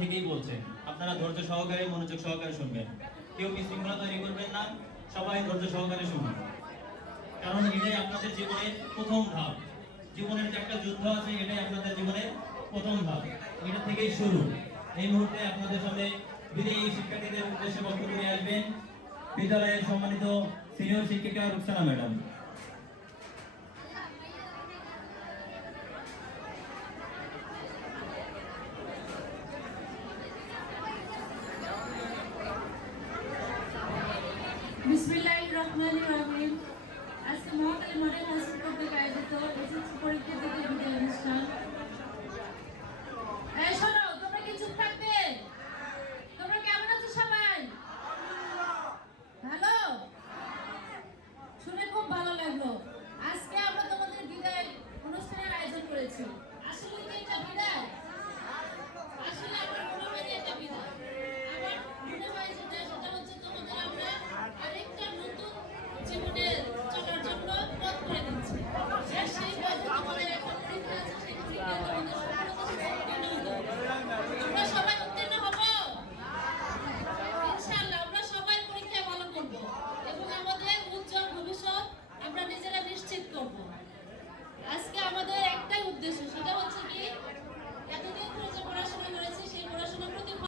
থেকেই বলছেন, আপনারা ধৈর্য সহকারে মনোযোগ সহকারে শুনবেন, কেউ বিশৃঙ্খলা তৈরি করবেন না, সবাই ধৈর্য সহকারে শুনবেন। কারণ এটাই আপনাদের জীবনের প্রথম ধাপ। জীবনের যে একটা যুদ্ধ আছে, এটাই আপনাদের জীবনের প্রথম ধাপ, এটা থেকেই শুরু। এই মুহূর্তে আপনাদের সামনে বিদায়ী শিক্ষার্থীদের উদ্দেশ্যে বক্তব্য নিয়ে আসবেন বিদ্যালয়ের সম্মানিত সিনিয়র শিক্ষিকা রুকসানা ম্যাডাম। বিসমিল্লাহির রহমানির রহিম। আজকে মহাকালী মডেল হাই স্কুল কর্তৃক আয়োজিত এসএসসি পরীক্ষার্থীদের বিদায় অনুষ্ঠান